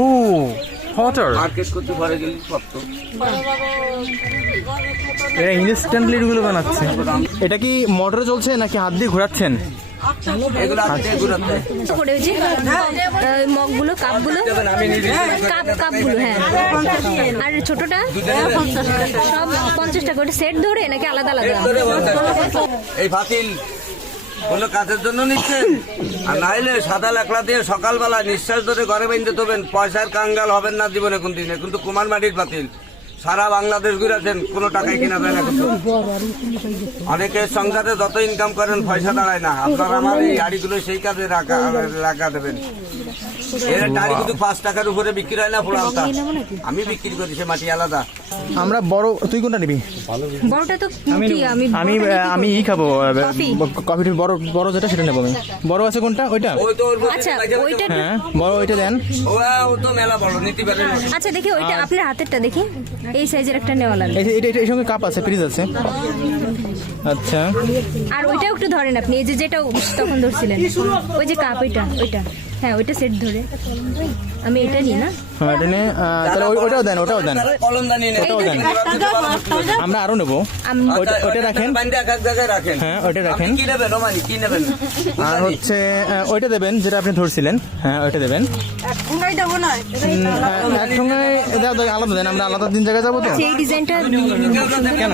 ও হটার market করতে পারে গেলে কত এরা ইনস্ট্যান্টলি এগুলো বানাচ্ছে। এটা কি মোটরে চলছে নাকি হাত দিয়ে ঘোরাচ্ছেন? এগুলো আজকে ঘুরাতে করে যে মগগুলো কাপগুলো কাপগুলো হ্যাঁ। আর ছোটটা সব 50 টাকা। ওটা সেট ধরে নাকি আলাদা আলাদা? এই ফাতিল হলো কাজের জন্য নিচ্ছেন, আর নাইলে সাদা লেখলা দিয়ে সকালবেলা নিঃশ্বাস ধরে ঘরে বেঁধে দেবেন, পয়সার কাঙ্গাল হবেন না জীবনে কোন দিনে। কিন্তু কুমার মাটির ফাতিল সারা বাংলাদেশ ঘুরেছেন, কোনো টাকায় কেনা যায় না। কিন্তু অনেকে সংসারে যত ইনকাম করেন পয়সা দাঁড়ায় না। আপনারা আমার এই গাড়িগুলো সেই কাজে রাখা দেবেন। এর টাড়ি কিন্তু 5 টাকার উপরে বিক্রি হয় না পুরানটা। আমি বিক্রি করি, সে মাটি আলাদা। আমরা বড়, তুই কোনটা নিবি? বড়টা তো কি আমি খাবো কফি। বড় বড় যেটা সেটা নেবো আমি। বড় আছে কোনটা? ওইটা? আচ্ছা ওইটা হ্যাঁ বড় ওইটা দেন। ও তো মেলা বড় নিতে পারেন। আচ্ছা দেখি ওইটা আপনার হাতেরটা দেখি, এই সাইজের একটা নেওয়া লাগবে। এটা এর সঙ্গে কাপ আছে, ফ্রিজ আছে। আচ্ছা আর ওইটাও একটু ধরেন আপনি, এই যে যেটা তখন ধরছিলেন ওই যে কাপ, ওইটা হ্যাঁ ওইটা সেট ধরে। আমি এটা নিই না? হ্যাঁ এটা নিয়ে তাহলে ওটাও দেন, ওটাও দেন, কলমদানি নেই। ওটাও দেন। আমরা আরো নেবো। ওইটা রাখেন। হ্যাঁ ওইটা রাখেন। কি নেবেন ওমানি, কি নেবেন? আর হচ্ছে ওইটা দেবেন যেটা আপনি ধরছিলেন। হ্যাঁ ওইটা দেবেন। একসঙ্গে আলাদা দেন, আমরা আলাদা দিন জায়গায় যাবো তো। সেই ডিজাইনটা কেন?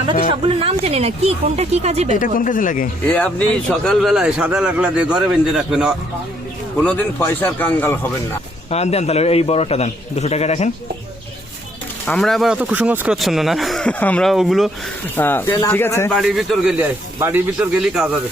আমরা তো সবগুলো নাম জানি না, কি কোনটা কি কাজে এটা কোন কাজে লাগে? আপনি সকালবেলায় সাদা লাকড়া দিয়ে ঘরে বেঁধে রাখবেন, কোনোদিন পয়সার কাঙ্গাল হবেন না। দেন তাহলে এই বড়টা দেন, 200 টাকা রাখেন। আমরা আবার অত কুসংস্কারচ্ছন্ন না, আমরা ওগুলো ঠিক আছে। বাড়ির ভিতর গেলে কাজ হবে।